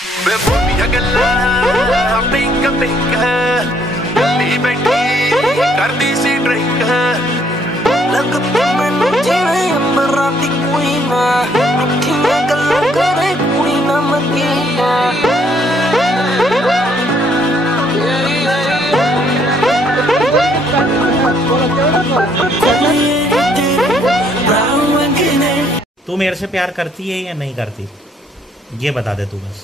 बेबोटियां गल्लां pink pink गल्ली बैठी करदी सी ड्रिंक लगदी मैनू जिवें अंबरां दी कुड़ी ना मिठियां गल्लां करे कुड़ी ना मदीना तू मेरे से प्यार करती है या नहीं करती, ये बता दे तू बस।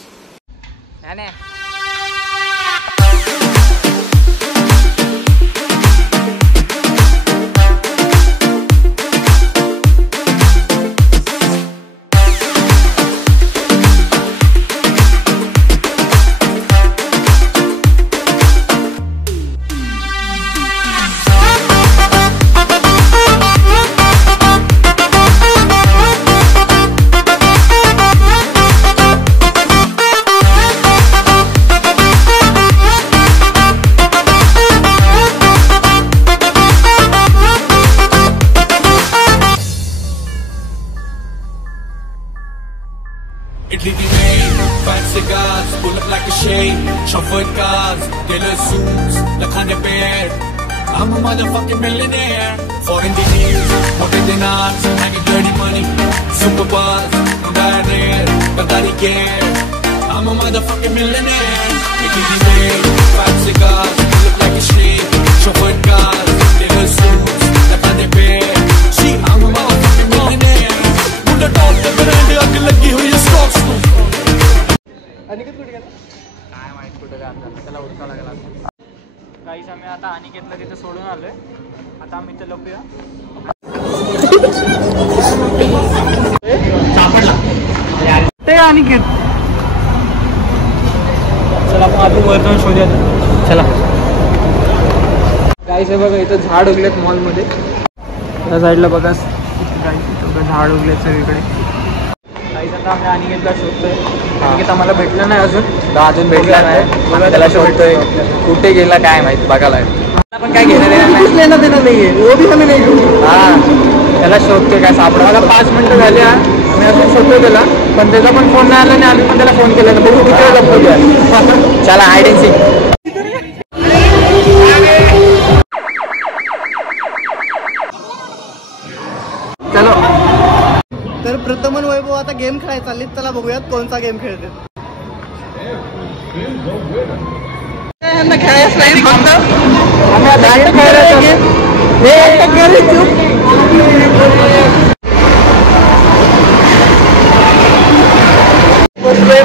Italy rain, five cigars, pull up like a shade, chauffeur cars, tailor suits, the kind of bear. I'm a motherfucking millionaire. Foreign deals, more than arts, making dirty money, super buzz, millionaire, Qatari care. I'm a motherfucking millionaire. Italy rain, five cigars, pull up like a shade, chauffeur cars, tailor suits, the kind of bear. See, I'm a motherfucking millionaire. मुझे टॉप पे ब्रांड आग लगी हुई है स्टॉक्स को। अनिकेत कुठे गेला काय माहित कुठे काम झालं त्याला उरका लागला गाईस आम्ही आता अनिकेतला तिथे सोडून आलोय आता आम्ही इथे लपूया सापडला ते अनिकेत चला आपण आधी वर जाऊन शोधूया चला गाईस हे बघा इथं झाड उगलेत मॉल मध्ये त्या साईडला बघा झाड उगले सगळीकडे काहीच आता आम्ही अनिकेतला शोधतोय अनिकेत आम्हाला भेटलं नाही अजून भेटला नाही त्याला शोधतोय कुठे गेला काय माहिती बघायला पण काय घेणं देणं नाहीये वो भी हमें नाही घेऊ त्याला शोधतोय काय सापडा मला 5 मिनिटं झाली आम्ही अजून शोधतोय त्याला पण त्याचा पण फोन नाही आला आणि आम्ही पण त्याला फोन केला बघू कुठे लपवूया चला हाईड अँड सीक चलो तर प्रथमन वैभव आता गेम खेळायला चाललीत त्याला बघूयात कोणता गेम खेळते खेळायच नाही फक्त आम्ही आता गेम खेळायला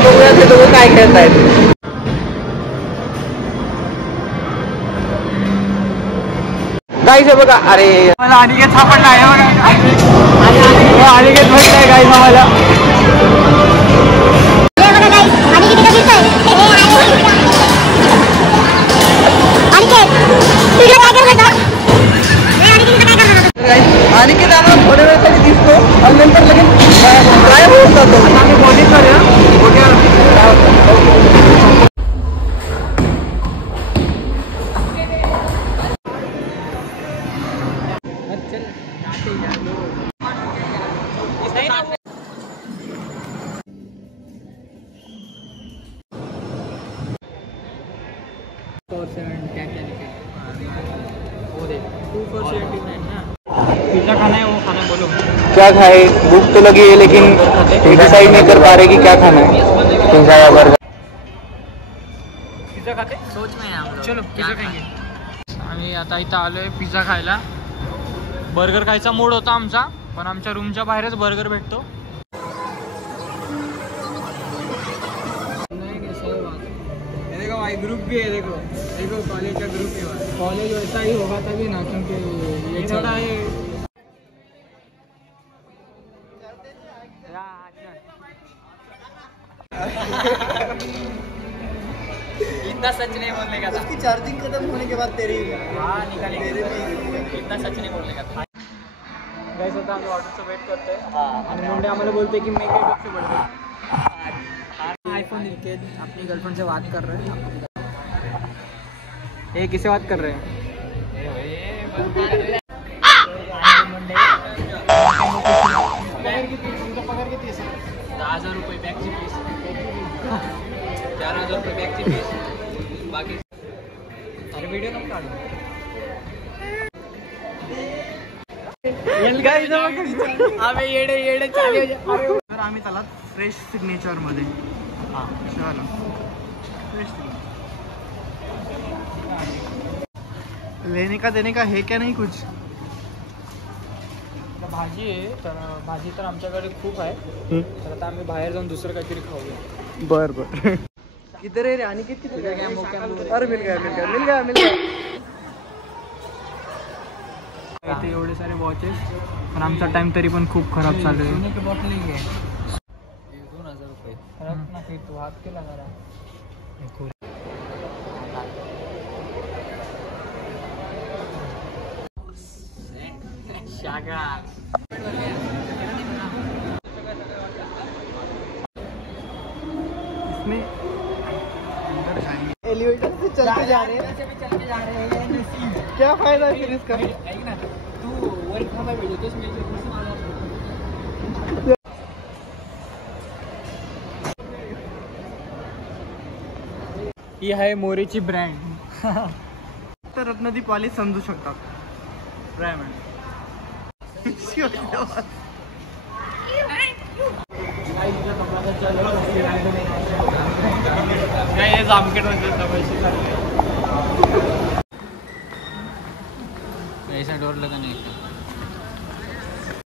बघूयात हे दोघं काय खेळतायत गाईस हे बघा अरे मला अनिकेत सापडला आहे बघा अनिकेत भेटलाय गाईस आम्हाला अनिकेत आम्हाला थोड्या वेळासाठी दिसतो आणि नंतर लगेच काय होऊन जातो आम्ही बॉडी करूया पिज्जा खाना है वो खाना बोलो क्या खाए भूख तो लगी है लेकिन डिसाइड नहीं कर पा रहे कि क्या खाना है पिज्जा या बर्गर पिज्जा खाते सोच में हम लोग चलो पिज्जा खाएंगे आम्ही आता इथं आलोय पिझ्झा खायला बर्गर खायचा मूड होता आमचा पण आमच्या रूमच्या बाहेरच बर्गर भेटतो देखो भाई ग्रुप भी है देखो कॉलेज का ग्रुप है कॉलेज वैसा ही होगा तभी ना क्योंकि ये छोटा है इतना सच नहीं बोलने का था उसकी चार्जिंग खत्म होने के बाद तेरी निकालेंगे इतना सच नहीं बोलने का था गाइस आता आम्ही ऑर्डरचं वेट करतोय आणि मुंडे आम्हाला बोलते की मैं कब से बढ़ रहा आईफोन लेके अपनी गर्लफ्रेंड से बात कर रहे हैं ये किससे बात कर रहे हैं 10,000 रुपये बॅगची फीस 12,000 रुपये बॅगची फीस बाकी. अरे व्हिडिओ नको काढू. आम्ही येडे चालू. तर आम्ही त्याला फ्रेश सिग्नेचर मध्ये. हां चला फ्रेश लेने का देने का है क्या नाही कुछ. भाजी आहे तर भाजी तर आमच्याकडे खूप आहे तर आता आम्ही बाहेर जाऊन दुसरं काहीतरी खाऊया. बर बर. इधर रे आणि किती अरे मिल गया. इथे एवढे सारे वॉचेस पण आमचा टाइम तरी पण खूप खराब चालू आहे. बॉटल 2,000 रुपये खराब नाही. तू हात केला जरा. इसमें एलिवेटर से चलते जा रहे हैं. क्या फायदा है फिर इसका. तू वर थांबा भेटतोस मी. ही आहे मोरीची ब्रँड. तर रत्नदीप वाले समजू शकतात. ब्रँड काय जामखेड पैसे ऐसा डोर लगा नहीं.